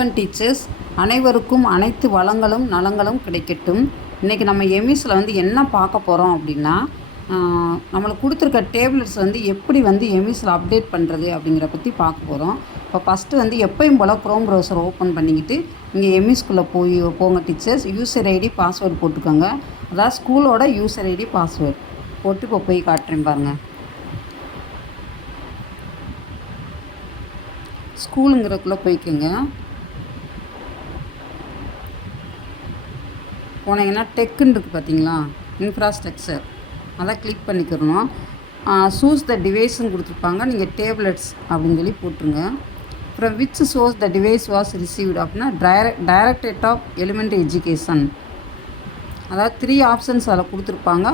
வணக்கம் டீச்சர்ஸ். அனைவருக்கும் அனைத்து வளங்களும் நலங்களும் கிடைக்கட்டும். இன்றைக்கி நம்ம எம்இஸில் என்ன பார்க்க போகிறோம் அப்படின்னா, நம்மளுக்கு கொடுத்துருக்க டேப்லெட்ஸ் எப்படி எம்இஸில் அப்டேட் பண்ணுறது அப்படிங்கிற பற்றி பார்க்க போகிறோம். இப்போ ஃபஸ்ட்டு எப்பயும் போல் க்ரோம் ப்ரௌசர் ஓப்பன் பண்ணிக்கிட்டு இங்கே எம்இஸ்குள்ளே போங்க டீச்சர்ஸ். யூசர் ஐடி பாஸ்வேர்டு போட்டுக்கோங்க. அதாவது ஸ்கூலோட யூசர் ஐடி பாஸ்வேர்டு போட்டு இப்போ போய் காட்டுறேன் பாருங்கள். ஸ்கூலுங்கிறதுக்குள்ளே போய்க்குங்க. போனீங்கன்னா டெக்குன்னு இருக்குது பார்த்தீங்களா, இன்ஃப்ராஸ்ட்ரக்சர், அதை கிளிக் பண்ணிக்கிறணும். சூஸ் த டிவைஸ்ன்னு கொடுத்துருப்பாங்க. நீங்கள் டேப்லெட்ஸ் அப்படின்னு சொல்லி போட்டுருங்க. அப்புறம் which source the device was received அப்படின்னா டைரக்டரேட் ஆஃப் எலிமெண்ட்ரி எஜுகேஷன், அதாவது 3 ஆப்ஷன்ஸ் அதில் கொடுத்துருப்பாங்க.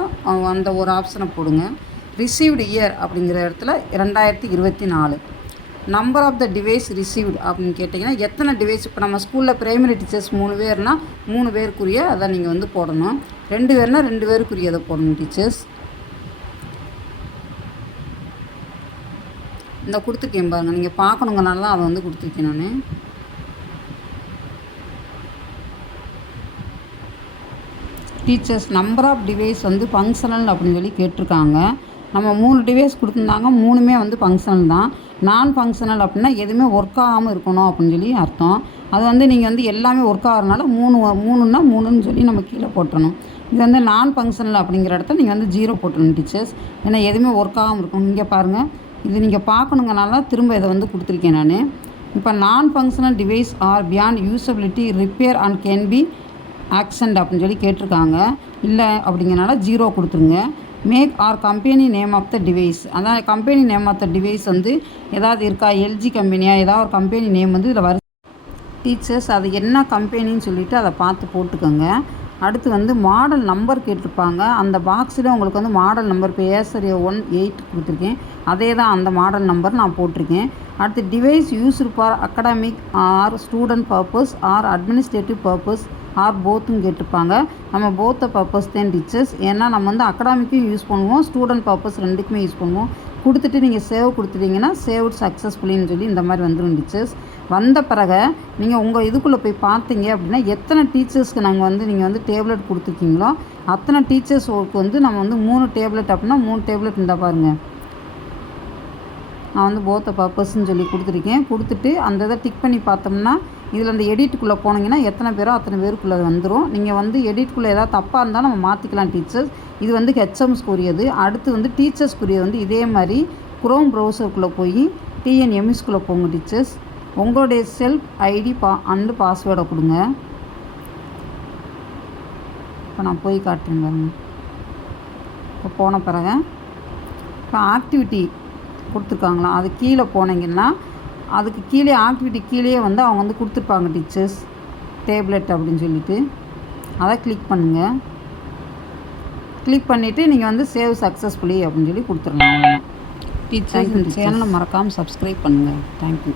அந்த ஒரு ஆப்ஷனை போடுங்க. ரிசீவ்டு இயர் அப்படிங்கிற இடத்துல 2024. Number of the device received அப்படின்னு கேட்டிங்கன்னா எத்தனை டிவைஸ். இப்போ நம்ம ஸ்கூலில் பிரைமரி டீச்சர்ஸ் 3 பேர்னால் 3 பேருக்குரிய அதை நீங்கள் போடணும். 2 பேர்னால் 2 பேருக்குரிய அதை போடணும் டீச்சர்ஸ். இந்த கொடுத்துருக்கேன் பாருங்கள், நீங்கள் பார்க்கணுங்கனால தான் அதை கொடுத்துருக்கேன் நான். Teachers number of device functional அப்படின்னு சொல்லி கேட்டிருக்காங்க. நம்ம 3 டிவைஸ் கொடுத்துருந்தாங்க, 3மே ஃபங்க்ஷனல் தான். நான் ஃபங்க்ஷனல் அப்படின்னா எதுவுமே ஒர்க் ஆகாமல் இருக்கணும் அப்படின்னு சொல்லி அர்த்தம். அது நீங்கள் எல்லாமே ஒர்க் ஆகிறனால 3ன்னா 3ன்னு சொல்லி நம்ம கீழே போட்டணும். இது நான் ஃபங்க்ஷனல் அப்படிங்கிற இடத்த நீங்கள் 0 போட்டணும் டீச்சர்ஸ். ஏன்னா எதுவுமே ஒர்க் ஆகாமல் இருக்கணும். இங்கே பாருங்கள், இது நீங்கள் பார்க்கணுங்கனால திரும்ப இதை கொடுத்துருக்கேன் நான். இப்போ நான் functional device or beyond usability repair and can be accepted அப்படின்னு சொல்லி கேட்டிருக்காங்க. இல்லை அப்படிங்கிறனால 0 கொடுத்துருங்க. Make or company name of the device, அதான் company name of the device ஏதாவது இருக்கா, எல்ஜி கம்பெனியாக ஏதாவது ஒரு கம்பெனி நேம் இதில் வருது டீச்சர்ஸ். அது என்ன கம்பெனின்னு சொல்லிவிட்டு அதை பார்த்து போட்டுக்கோங்க. அடுத்து மாடல் நம்பர் கேட்டிருப்பாங்க. அந்த பாக்ஸில் உங்களுக்கு மாடல் நம்பர் பேசரி 18 கொடுத்துருக்கேன். அதே தான் அந்த மாடல் நம்பர் நான் போட்டிருக்கேன். அடுத்து device used for academic or student purpose or administrative purpose or போத்துன்னு கேட்டிருப்பாங்க. நம்ம போத்த பர்பஸ் தான் டீச்சர்ஸ். ஏன்னா நம்ம அகடாமிக்கும் யூஸ் பண்ணுவோம், ஸ்டூடெண்ட் பர்பஸ் 2க்குமே யூஸ் பண்ணுவோம். கொடுத்துட்டு நீங்கள் சேவ் கொடுத்துட்டிங்கன்னா சேவ்ட் சக்ஸஸ்ஃபுல்லின்னு சொல்லி இந்த மாதிரி வந்துடும் டீச்சர்ஸ். வந்த பிறகு நீங்கள் உங்கள் இதுக்குள்ளே போய் பார்த்தீங்க அப்படின்னா எத்தனை டீச்சர்ஸ்க்கு நாங்கள் நீங்கள் டேப்லெட் கொடுத்துருக்கீங்களோ அத்தனை டீச்சர்ஸ் ஒர்க்கு நம்ம 3 டேப்லெட் அப்படின்னா 3 டேப்லெட் இருந்தால் பாருங்கள். நான் போத்த பர்பஸ்ன்னு சொல்லி கொடுத்துருக்கேன். கொடுத்துட்டு அந்த இதை டிக் பண்ணி பார்த்தோம்னா இதில் அந்த எடிட்டுக்குள்ளே போனீங்கன்னா எத்தனை பேரோ அத்தனை பேருக்குள்ளே வந்துடும். நீங்கள் எடிட்டுக்குள்ளே ஏதாவது தப்பாக இருந்தாலும் நம்ம மாற்றிக்கலாம் டீச்சர்ஸ். இது ஹெச்எம்ஸ்க்குரியது. அடுத்து டீச்சர்ஸ்க்குரியது இதே மாதிரி குரோம் ப்ரௌசருக்குள்ளே போய் டிஎன்எம்எஸ்குள்ளே போங்க டீச்சர்ஸ். உங்களுடைய செல்ஃப் ஐடி அண்டு பாஸ்வேர்டை கொடுங்க. இப்போ நான் போய் காட்டுறேன் பாருங்க. இப்போ போன பிறகு இப்போ ஆக்டிவிட்டி கொடுத்துருக்காங்களா, அது கீழே போனீங்கன்னா அதுக்கு கீழே ஆக்டிவிட்டி கீழே அவங்க கொடுத்துருப்பாங்க டீச்சர்ஸ் டேப்லெட் அப்படின்னு சொல்லிட்டு அதை கிளிக் பண்ணுங்கள். கிளிக் பண்ணிவிட்டு நீங்கள் சேவ் சக்ஸஸ்ஃபுல்லி அப்படின்னு சொல்லி கொடுத்துருங்க. டீச்சர்ஸ் இந்த சேனலை மறக்காமல் சப்ஸ்கிரைப் பண்ணுங்கள். தேங்க்யூ.